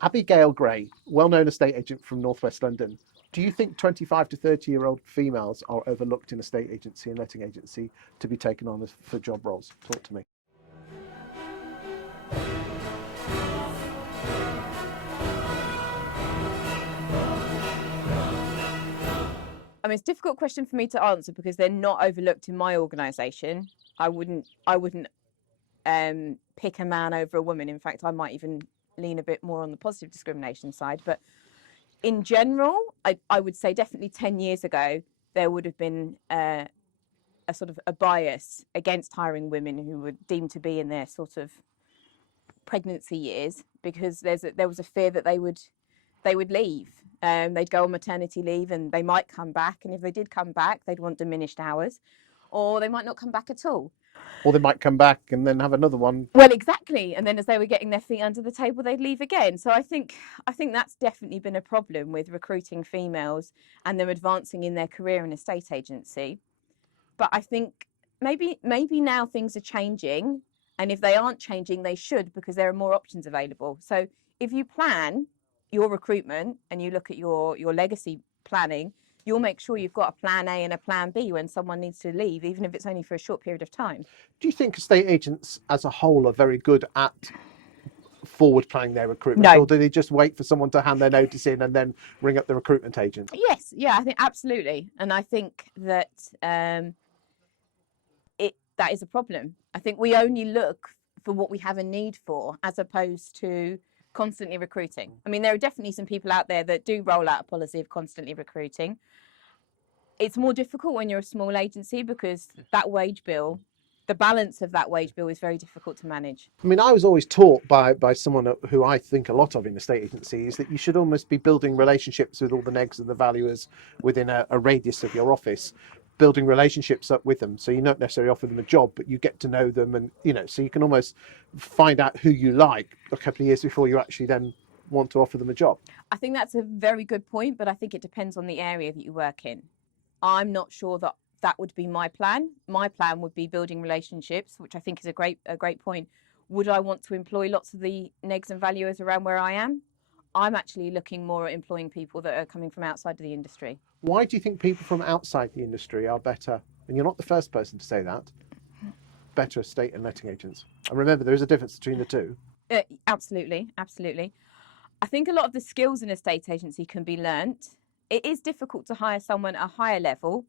Abigail Grey, well-known estate agent from Northwest London. Do you think 25 to 30-year-old females are overlooked in estate agency and letting agency to be taken on for job roles? Talk to me. I mean, it's a difficult question for me to answer because they're not overlooked in my organisation. I wouldn't pick a man over a woman. In fact, I might even lean a bit more on the positive discrimination side. But in general, I would say definitely 10 years ago, there would have been a sort of a bias against hiring women who were deemed to be in their sort of pregnancy years, because there was a fear that they would leave. They'd go on maternity leave and they might come back, and if they did come back, they'd want diminished hours, or they might not come back at all. Or they might come back and then have another one. Well, exactly. And then as they were getting their feet under the table, they'd leave again. So I think that's definitely been a problem with recruiting females and them advancing in their career in a estate agency. But I think maybe now things are changing, and if they aren't changing, they should, because there are more options available. So if you plan your recruitment and you look at your legacy planning, you'll make sure you've got a plan A and a plan B when someone needs to leave, even if it's only for a short period of time. Do you think estate agents as a whole are very good at forward planning their recruitment? No. Or do they just wait for someone to hand their notice in and then ring up the recruitment agent? Yes, yeah, I think absolutely. And I think that that is a problem. I think we only look for what we have a need for, as opposed to constantly recruiting. I mean, there are definitely some people out there that do roll out a policy of constantly recruiting. It's more difficult when you're a small agency, because that wage bill, the balance of that wage bill, is very difficult to manage. I mean, I was always taught by someone who I think a lot of in estate agencies that you should almost be building relationships with all the negs and the valuers within a radius of your office, building relationships up with them. So you don't necessarily offer them a job, but you get to know them, and so you can almost find out who you like a couple of years before you actually then want to offer them a job. I think that's a very good point, but I think it depends on the area that you work in. I'm not sure that would be my plan. My plan would be building relationships, which I think is a great point. Would I want to employ lots of the negs and valuers around where I am? I'm actually looking more at employing people that are coming from outside of the industry. Why do you think people from outside the industry are better, and you're not the first person to say that, better estate and letting agents? And remember, there is a difference between the two. Absolutely. I think a lot of the skills in a estate agency can be learnt. It is difficult to hire someone at a higher level.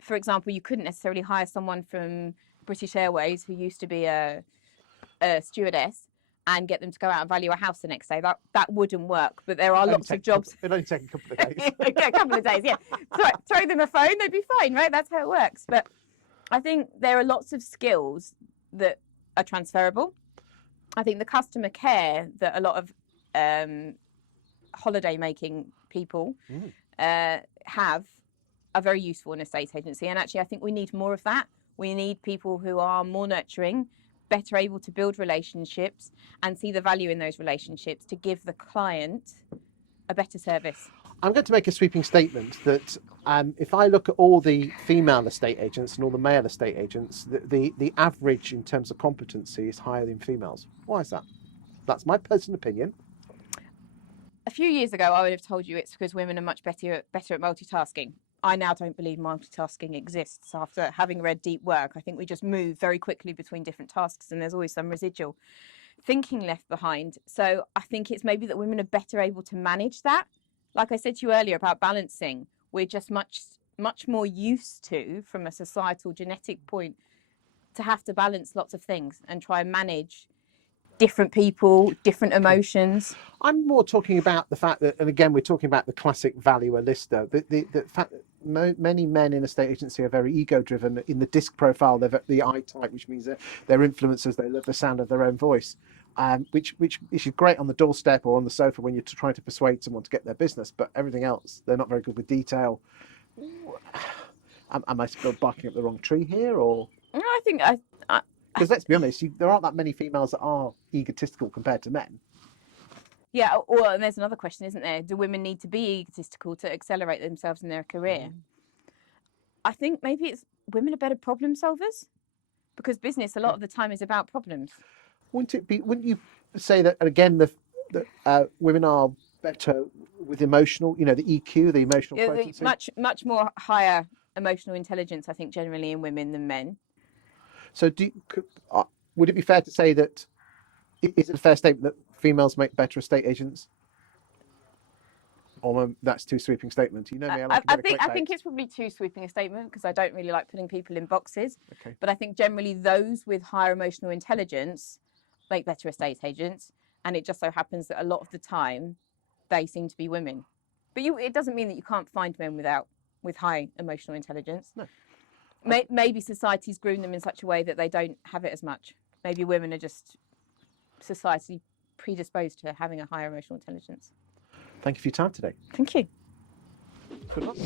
For example, you couldn't necessarily hire someone from British Airways who used to be a stewardess and get them to go out and value a house the next day. That wouldn't work. But there are lots of jobs. It'll only take a couple of days. A couple of days, yeah. Throw them a phone, they'd be fine, right? That's how it works. But I think there are lots of skills that are transferable. I think the customer care that a lot of holiday making people have are very useful in a estate agency. And actually, I think we need more of that. We need people who are more nurturing, better able to build relationships and see the value in those relationships to give the client a better service. I'm going to make a sweeping statement that if I look at all the female estate agents and all the male estate agents, the average in terms of competency is higher than females. Why is that? That's my personal opinion. A few years ago, I would have told you it's because women are much better at multitasking. I now don't believe multitasking exists after having read Deep Work. I think we just move very quickly between different tasks, and there's always some residual thinking left behind. So I think it's maybe that women are better able to manage that. Like I said to you earlier about balancing, we're just much more used to, from a societal genetic point, to have to balance lots of things and try and manage different people, different emotions. I'm more talking about the fact that, and again, we're talking about the classic valuer lister, the fact that many men in a estate agency are very ego-driven. In the disc profile, they're the I type, which means that they're influencers, they love the sound of their own voice, which is great on the doorstep or on the sofa when you're trying to persuade someone to get their business, but everything else, they're not very good with detail. Am I still barking up the wrong tree here, or? I think because let's be honest, there aren't that many females that are egotistical compared to men. Yeah, and there's another question, isn't there? Do women need to be egotistical to accelerate themselves in their career? I think maybe it's women are better problem solvers, because business a lot of the time is about problems. Wouldn't you say that, again, that women are better with emotional, the EQ, the emotional Yeah, quotient. much more higher emotional intelligence, I think, generally in women than men. So, would it be fair to say that is it a fair statement that females make better estate agents? Or that's too sweeping statement. You know me, I like a bit of I clickbait. think it's probably too sweeping a statement because I don't really like putting people in boxes. Okay. But I think generally those with higher emotional intelligence make better estate agents, and it just so happens that a lot of the time they seem to be women. But it doesn't mean that you can't find men with high emotional intelligence. No. Maybe society's groomed them in such a way that they don't have it as much. Maybe women are just society predisposed to having a higher emotional intelligence. Thank you for your time today. Thank you. Good luck.